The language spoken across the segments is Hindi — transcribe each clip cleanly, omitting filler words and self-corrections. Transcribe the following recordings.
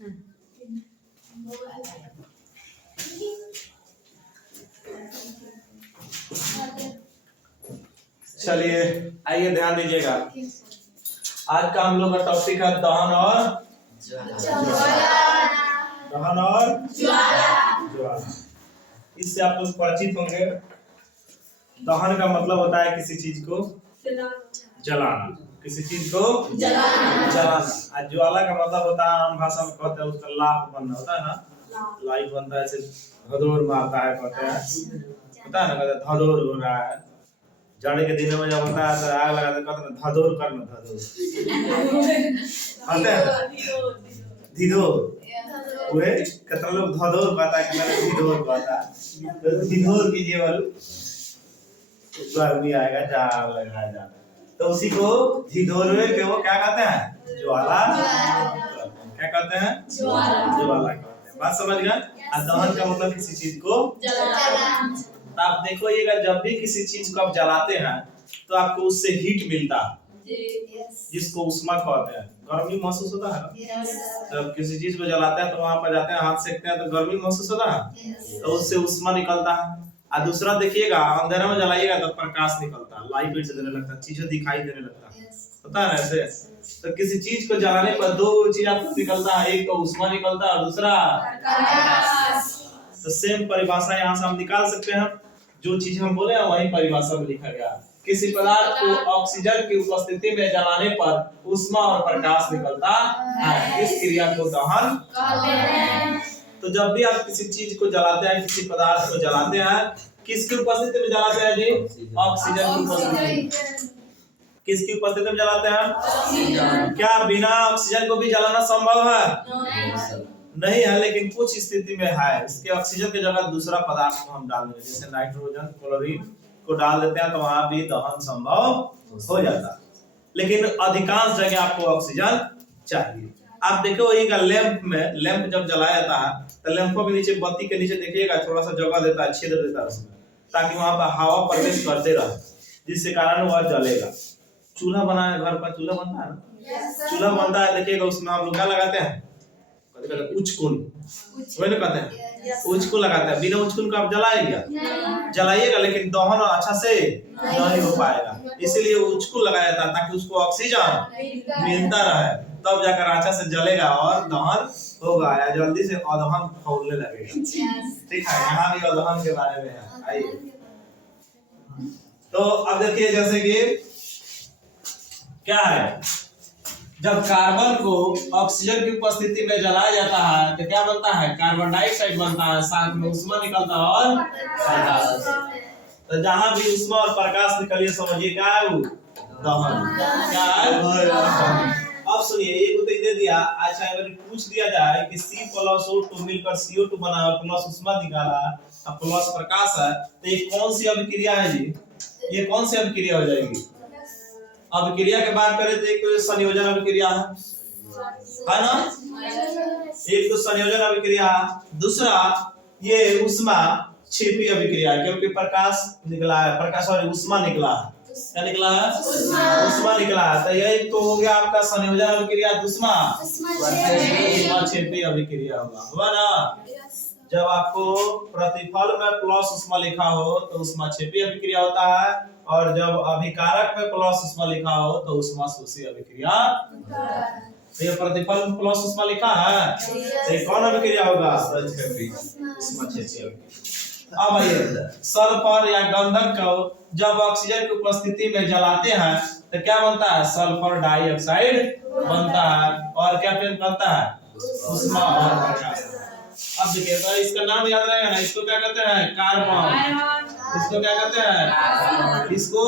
चलिए आइए ध्यान दीजिएगा। आज का हम लोग का टॉपिक है दहन और ज्वाला। इससे आप लोग परिचित होंगे। दहन का मतलब होता है किसी चीज को जलाना, किसी चीज को जलाना। और ज्वाला का मतलब होता है, आम भाषा में कहते हैं उसका लाख बनना होता है ना, लाइट बनता है, ऐसे धधोर मारता है, कहते हैं होता है ना, कहते हैं धधोर हो रहा है। जाड़े के दिनों में जब होता है तो आग लगाते कहते हैं धधोर करना, धीधोर वे कितना लोग धधोर कहता है, कितना लोग धीधोर कहता है। तो धीधोर कीजिए वालू, गर्मी आएगा, जाग लगाया जाता है, तो उसी को धीधोर के वो क्या कहते हैं, ज्वाला। क्या कहते हैं, ज्वाला कहते हैं। बात समझ गए। दहन का मतलब किसी चीज को जलाना। तो आप देखोइएगा, जब भी किसी चीज को आप जलाते हैं तो आपको उससे हीट मिलता है, जिसको उष्मा कहते हैं। गर्मी महसूस होता है। जब किसी चीज को जलाते हैं तो वहां पर जाते हैं, हाथ सेकते हैं तो गर्मी महसूस होता है, तो उससे उष्मा निकलता है। और दूसरा देखिएगा, अंधेरा में जलाइएगा तो प्रकाश निकलता है, लाइट वेट से देने लगता है, चीजें दिखाई देने लगता है, होता है ना ऐसे। तो किसी चीज को जलाने पर दो चीज आपको निकलता है, एक तो उष्मा निकलता है और दूसरा प्रकाश। तो सेम परिभाषा यहाँ से हम निकाल सकते हैं। जो चीज हम बोले हैं वही परिभाषा में लिखा गया। किसी पदार्थ को ऑक्सीजन की उपस्थिति में जलाने पर उष्मा और प्रकाश निकलता है, इस क्रिया को दहन कहते हैं। तो जब भी आप किसी चीज को जलाते हैं, किसी पदार्थ को जलाते हैं, किसकी उपस्थिति में जलाते हैं जी? ऑक्सीजन की उपस्थिति। किसकी उपस्थिति में जलाते हैं? क्या बिना ऑक्सीजन को भी जलाना संभव है? नहीं है, लेकिन कुछ स्थिति में है। इसके ऑक्सीजन की जगह दूसरा पदार्थ को हम डाल देंगे, जैसे नाइट्रोजन, क्लोरीन को डाल देते हैं, तो वहां भी दहन संभव हो जाता है। लेकिन अधिकांश जगह आपको ऑक्सीजन चाहिए। आप देखो वही का लैंप में, लैंप जब जलाया जाता है तो लैंपों के नीचे, बत्ती के नीचे देखिएगा थोड़ा सा जगह देता है, छेद देता है उसमें, ताकि वहां पर हवा प्रवेश करते रहे, जिसके कारण वह जलेगा। चूल्हा बनाया, घर पर चूल्हा बनता है ना, चूल्हा बनता है, देखिएगा उसमें हम लोग क्या लगाते हैं, उचकुन, वही ना कहते हैं, उचकुन लगाते हैं। बिना उचकुन का आप जलाएंगे, जलाइएगा, लेकिन दहन अच्छा से नहीं हो पाएगा। इसीलिए उचकुन लगाया जाता है, ताकि उसको ऑक्सीजन मिलता रहे, तब जाकर अच्छा से जलेगा और दहन होगा, या जल्दी से अदहन फैलने लगेगा। ठीक है, यहाँ भी अदहन के बारे में है। आइए, तो अब देखिए, जैसे कि क्या है, जब कार्बन को ऑक्सीजन की उपस्थिति में जलाया जाता है तो क्या बनता है, कार्बन डाइऑक्साइड बनता है, साथ में उष्मा निकलता है और प्रकाश। तो जहां भी उष्मा और प्रकाश निकलिए, समझिए क्या है, वो दहन। क्या है? अब सुनिए, एक उत्तर दे दिया। अच्छा, अगर पूछ दिया जाए कि C+O2 मिलकर CO2 बना और प्लस उष्मा निकाला और प्लस प्रकाश है, तो ये कौन सी अभिक्रिया है जी? ये कौन सी अभिक्रिया हो जाएगी? अभिक्रिया की बात करें तो एक तो संयोजन अभिक्रिया है ना, एक तो संयोजन अभिक्रिया, दूसरा ये उष्मा क्षेपी अभिक्रिया, क्योंकि प्रकाश निकला है, प्रकाश और उष्मा निकला है। क्या निकला है? उष्मा निकला है। तो ये तो हो गया आपका संयोजन अभिक्रिया, दूसरा उष्मा क्षेपी अभिक्रिया होगा ना। जब आपको प्रतिफल में प्लस उष्मा लिखा हो तो उष्मा क्षेपी अभिक्रिया होता है, और जब अभिकारक में प्लस उष्मा लिखा हो तो उष्मा शोषी अभिक्रिया। तो ये प्रतिफल में प्लस उष्मा लिखा है, तो ये कौन अभिक्रिया होगा? उष्मा क्षेपी अभिक्रिया। अब आइए, सल्फर या गंधक को जब ऑक्सीजन की उपस्थिति में जलाते हैं तो क्या बनता है? सल्फर डाइऑक्साइड बनता है, और क्या बनता है? उष्मा और प्रकाश। अब देखिए, तो इसका नाम याद रहेगा ना, इसको क्या कहते हैं? कार्बन। इसको क्या कहते हैं? इसको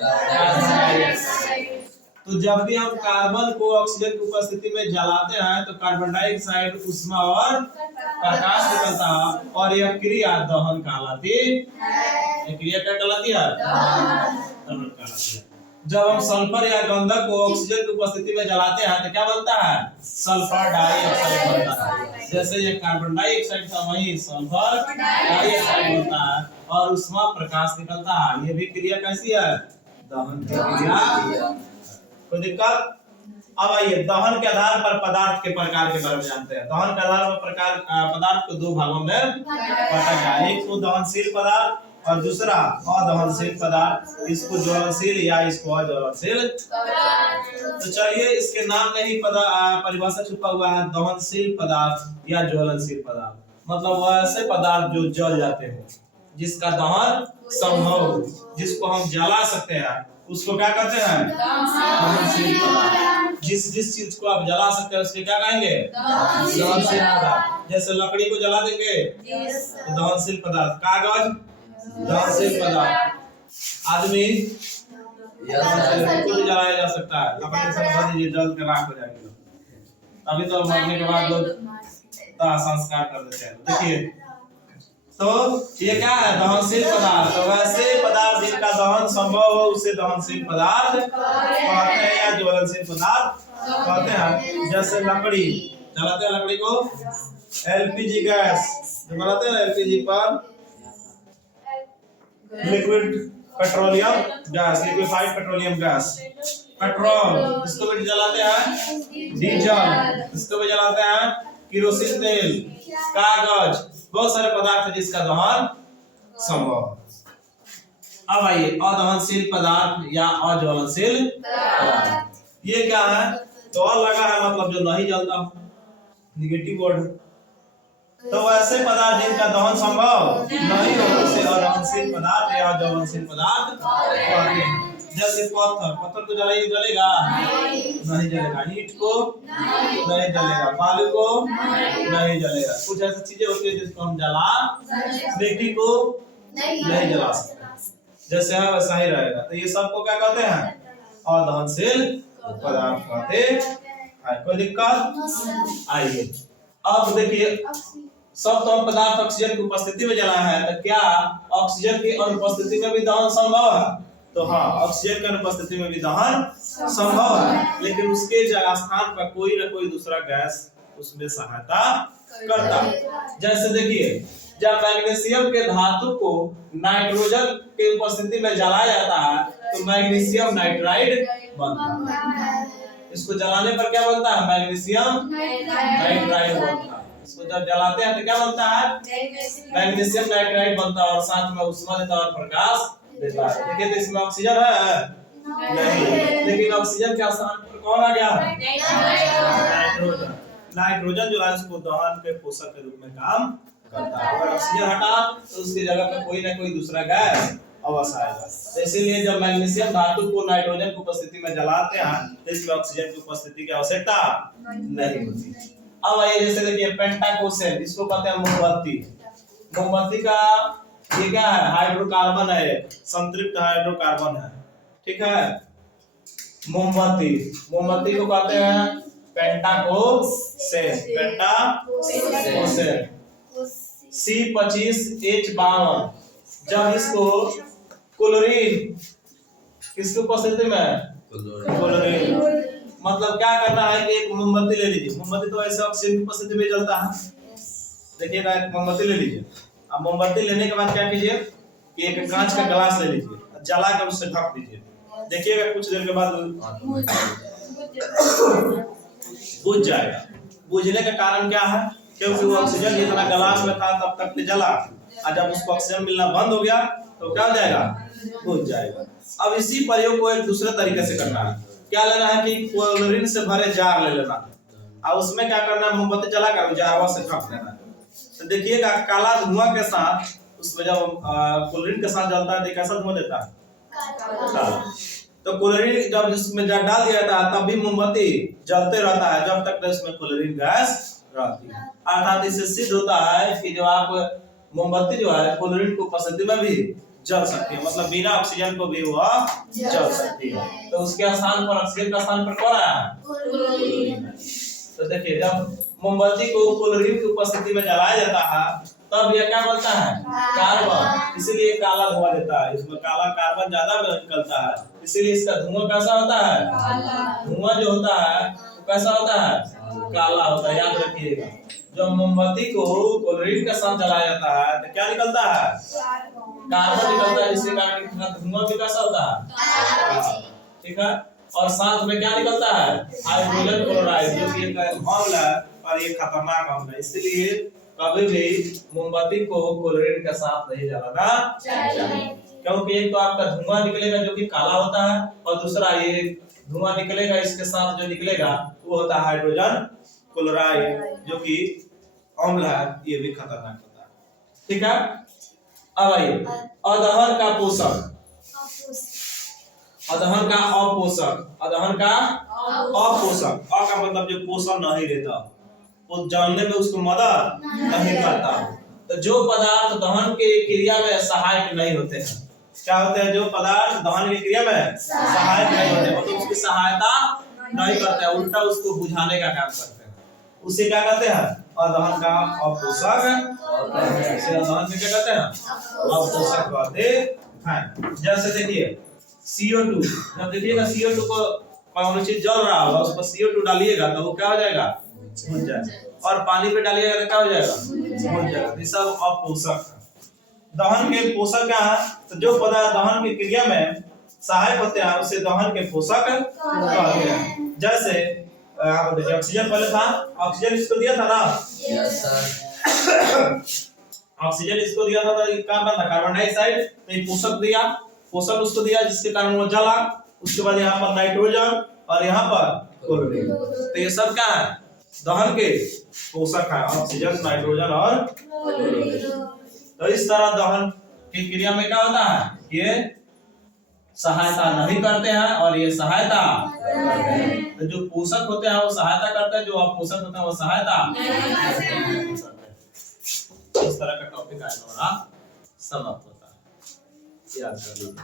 कार्बन डाइऑक्साइड। तो जब भी हम कार्बन को ऑक्सीजन की उपस्थिति में जलाते हैं तो कार्बन डाइऑक्साइड, उष्मा और प्रकाश निकलता है, और यह क्रिया दहन कहलाती है। यह क्रिया क्या कहलाती है? दहन कहलाती है। जब हम सल्फर या गंधक को ऑक्सीजन की उपस्थिति में जलाते हैं तो क्या बनता है? सल्फर डाइऑक्साइड बनता है। जैसे ये कार्बन डाइऑक्साइड था, वही सल्फर डाइऑक्साइड बनता है, और उष्मा प्रकाश निकलता है। ये भी क्रिया कैसी है? दहन की क्रिया। कोई दिक्कत? अब आइए दहन के आधार पर पदार्थ के प्रकार के बारे में जानते हैं। दहन के आधार पर प्रकार पदार्थ को दो भागों में बांटा गया है, एक को दहनशील पदार्थ और दूसरा अदहनशील पदार्थ। इसको ज्वलनशील या इसको अज्वलनशील। तो चलिए इसके नाम में ही परिभाषा छुपा हुआ है, दहनशील पदार्थ या ज्वलनशील पदार्थ। मतलब वह ऐसे पदार्थ जो जल जाते हैं, जिसका दहन संभव हो, जिसको हम जला सकते हैं, उसको क्या कहते हैं? दहनशील पदार्थ। जिस चीज को आप जला सकते हैं उसके क्या कहेंगे? दहनशील पदार्थ। जैसे लकड़ी को जला देंगे तो दहनशील पदार्थ, कागज दहनशील पदार्थ, आदमी को जलाया जा सकता है, लकड़ी से भर दीजिए जल के राख हो जाएगी। अभी तो मरने के बाद लोग संस्कार कर देते हैं। देखिए तो ये क्या है? दहनशील पदार्थ। तो वैसे पदार्थ जिनका दहन संभव हो उसे दहनशील पदार्थ कहते हैं या ज्वलनशील पदार्थ कहते हैं। जैसे लकड़ी जलाते हैं, लकड़ी को एलपीजी गैस जो बनाते हैं एलपीजी पर liquid petroleum gas, liquefied petroleum gas, petrol इसको भी जलाते हैं, डीजल इसको भी जलाते हैं, केरोसिन तेल, कागज, बहुत सारे पदार्थ है जिसका दहन संभव। अब आइए अदहनशील पदार्थ या अज्वलनशील पदार्थ। ये क्या है? तो और लगा है मतलब जो नहीं जलता, निगेटिव वर्ड। तो वैसे पदार्थ जिनका दहन संभव नहीं हो उसे अदहनशील पदार्थ या अज्वलनशील पदार्थ कहते हैं। जैसे पत्थर को जलाइए, जलेगा? नहीं जलेगा। ईंट को नहीं जलेगा, बालू को नहीं जलेगा। कुछ ऐसी चीजें होती है जिसको हम जला, मिट्टी को नहीं जला सकते, जैसे है वैसा ही रहेगा। तो ये सबको क्या कहते हैं? अदहनशील पदार्थ कहते हैं। कोई दिक्कत? आइए अब देखिए, सब तो हम पदार्थ ऑक्सीजन की उपस्थिति में जला है, तो क्या ऑक्सीजन की अनुपस्थिति में भी दहन संभव है? तो हाँ, ऑक्सीजन की अनुपस्थिति में भी दहन संभव है, लेकिन उसके स्थान पर कोई ना कोई दूसरा गैस उसमें सहायता करता है। जैसे देखिए, जब मैग्नीशियम के धातु को नाइट्रोजन के उपस्थिति में जलाया जाता है तो मैग्नीशियम नाइट्राइड बनता है। इसको जलाने पर क्या बनता है? मैग्नीशियम नाइट्राइड बनता है। इसको जब जलाते हैं तो क्या बनता है? मैग्नीशियम नाइट्राइड बनता है और साथ में ऊष्मा देता है और प्रकाश देता है। देखिए तो इसमें ऑक्सीजन है नहीं, लेकिन ऑक्सीजन के स्थान पर कौन आ गया? नाइट्रोजन। नाइट्रोजन जो है उसको दहन के पोषक के रूप में काम करता है। अगर ऑक्सीजन हटा तो उसकी जगह पर कोई ना कोई दूसरा गैस अवश्य आएगा। तो इसीलिए जब मैग्नीशियम धातु को नाइट्रोजन की उपस्थिति में जलाते हैं तो इसमें ऑक्सीजन की उपस्थिति की आवश्यकता नहीं होती। अब आइए जैसे देखिए पेंटाकोसेन, इसको कहते हैं मोमबत्ती। मोमबत्ती का ये क्या है? हाइड्रोकार्बन है, संतृप्त हाइड्रोकार्बन है, ठीक है। मोमबत्ती को कहते हैं पेंटाकोसेन। पेंटाकोसेन C25H52। जब इसको क्लोरीन किसकी उपस्थिति में? क्लोरीन। मतलब क्या करना है कि एक मोमबत्ती ले लीजिए। मोमबत्ती तो ऐसे ऑक्सीजन की उपस्थिति में जलता है। देखिएगा, एक मोमबत्ती ले लीजिए। अब मोमबत्ती लेने के बाद क्या कीजिए कि एक कांच का गिलास ले लीजिए, जला कर उससे ढक दीजिए। देखिएगा कुछ देर के बाद बुझ जाएगा। बुझने का कारण क्या है? क्योंकि वो ऑक्सीजन जितना गिलास में था तब तक तो जला, और जब उसको ऑक्सीजन मिलना बंद हो गया तो क्या हो जाएगा? बुझ जाएगा। अब इसी प्रयोग को एक दूसरे तरीके से करना है। क्या लेना है कि क्लोरीन से भरे जार ले लेना है और उसमें क्या करना है? मोमबत्ती जलाकर जारवा से ढक देना है। तो देखिएगा काला धुआं के साथ उसमें जब क्लोरीन के साथ जलता है तो कैसा धुआं देता है? काला। तो क्लोरीन जब इसमें डाल दिया जाता है तब भी मोमबत्ती जलते रहता है जब तक उसमें क्लोरीन गैस रहती है। अर्थात इससे सिद्ध होता है कि जो आप मोमबत्ती जो है क्लोरीन की उपस्थिति में भी जल सकती है, मतलब बिना ऑक्सीजन को भी वह जल सकती है। तो उसके स्थान पर, ऑक्सीजन का स्थान पर कौन आया? क्लोरीन। तो देखिए जब मोमबत्ती को क्लोरीन की उपस्थिति में जलाया जाता है तब यह क्या बनता है? कार्बन। इसीलिए काला धुआं देता है। इसमें काला कार्बन ज्यादा निकलता है, इसीलिए इसका धुआं कैसा होता है? धुआं जो होता है वो कैसा होता है? काला होता है। याद रखिएगा, जब मोमबत्ती को क्लोरीन के साथ जलाया जाता है तो क्या निकलता है? कार्बन निकलता है, जिसके कारण धुआं भी कैसा होता है? ठीक है। और साथ में क्या निकलता है, हाइड्रोजन क्लोराइड, जो कि एक अम्ल है और ये खतरनाक अम्ल है। इसलिए कभी भी मोमबत्ती को क्लोरीन के साथ नहीं जलाना चाहिए, क्योंकि एक तो आपका धुआं निकलेगा जो कि काला होता है, और दूसरा ये धुआं निकलेगा इसके साथ जो निकलेगा वो होता है हाइड्रोजन क्लोराइड, जो कि अम्ल है, ये भी खतरनाक होता है। ठीक है, अब आइए अदहन का पोषक, अदहन का अपोषक, अदहन का अपोषक, अ का मतलब जो पोषण नहीं देता, वो जानने में उसको मदद नहीं करता। तो जो पदार्थ दहन के क्रिया में सहायक नहीं होते हैं, क्या होते हैं, जो पदार्थ दहन की क्रिया में सहायक नहीं होते, मतलब उसकी सहायता नहीं करते हैं, उल्टा उसको बुझाने का काम करते हैं, उसे क्या कहते हैं, अदहन का अपोषक। अदहन में क्या कहते हैं, अपोषक कहते हैं। जैसे देखिए CO2, जब देखिएगा CO2 को कौन चीज जल रहा होगा, उस पर CO2 डालिएगा तो वो क्या हो जाएगा, बुझ जाएगा, और पानी पे डालिएगा तो क्या हो जाएगा, बुझ जाएगा। ये सब अपोषक है। दहन के पोषक क्या है, तो जो पदार्थ दहन की क्रिया में सहायक होते हैं उसे दहन के पोषक कहते हैं। जैसे आप देखिए ऑक्सीजन पहले था, ऑक्सीजन इसको दिया था ना, यस सर, ऑक्सीजन इसको दिया था तो क्या बना, कार्बन डाइऑक्साइड, तो ये पोषक दिया, पोषक उसको दिया जिसके कारण वो जला। उसके बाद यहाँ पर नाइट्रोजन और यहाँ पर क्लोरीन, तो ये सब क्या है, दहन के पोषक है, ऑक्सीजन, नाइट्रोजन और क्लोरीन। तो इस तरह दहन की क्रिया में क्या होता है, ये सहायता नहीं करते हैं और ये सहायता करते हैं। तो जो पोषक होते हैं वो सहायता करते हैं, जो अपोषक होते हैं वो सहायता नहीं करते हैं। इस तरह का टॉपिक आज हमारा समाप्त होता है, याद कर लीजिए।